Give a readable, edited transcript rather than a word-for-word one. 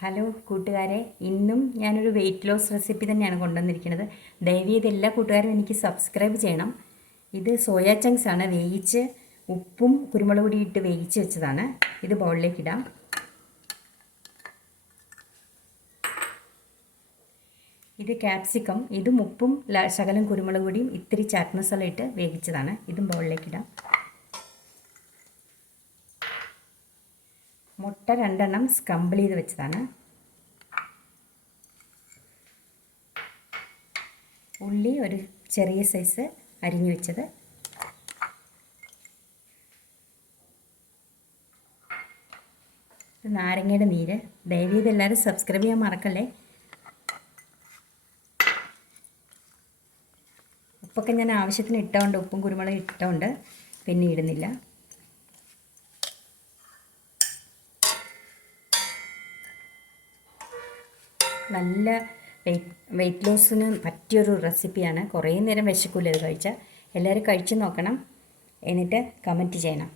Hello കൂട്ടുകാരെ, ഇന്നും ഞാനൊരു വെയിറ്റ് ലോസ് റെസിപ്പി തന്നെയാണ് കൊണ്ടുവന്നിരിക്കുന്നത്. ദയവേത് എല്ലാ കൂട്ടുകാരും എനിക്ക് സബ്സ്ക്രൈബ് ചെയ്യണം. ഇത് സോയാ ചങ്ക്സ് ആണ്, വേവിച്ച് ഉപ്പും കുരുമുളക് പൊടി ഇട്ട് വേവിച്ച് വെച്ചതാണ്. ഇത് ബൗളിലേക്ക് ഇടാം. ഇത് ക്യാപ്സിക്കം, ഇതും ഉപ്പും ശകലം കുരുമുളക് പൊടിയും ഇത്തിരി ചാറ്റ് മസാല ഇട്ട് വേവിച്ചതാണ്. ഇതും ബൗളിലേക്ക് ഇടാം. മുട്ട 2 സ്ക്രംബിൾ ചെയ്ത് വെച്ചതാണ്. ഉള്ളി ഒരു ചെറിയ സൈസ് അരിഞ്ഞു വെച്ചത്. നാരങ്ങയുടെ നീര്. ദയവേത് എല്ലാവരും സബ്സ്ക്രൈബ് ചെയ്യാൻ മറക്കല്ലേ. ഉപ്പൊക്കെ ഞാൻ ആവശ്യത്തിന് ഇട്ടുകൊണ്ട്, ഉപ്പും കുരുമുളകും ഇട്ടുകൊണ്ട് പിന്നെ ഇടുന്നില്ല. നല്ല വെയിറ്റ് ലോസിന് പറ്റിയൊരു റെസിപ്പിയാണ്. കുറേ നേരം വിശക്കില്ല ഇത് കഴിച്ചാൽ. എല്ലാവരും കഴിച്ച് നോക്കണം, എന്നിട്ട് കമൻറ്റ് ചെയ്യണം.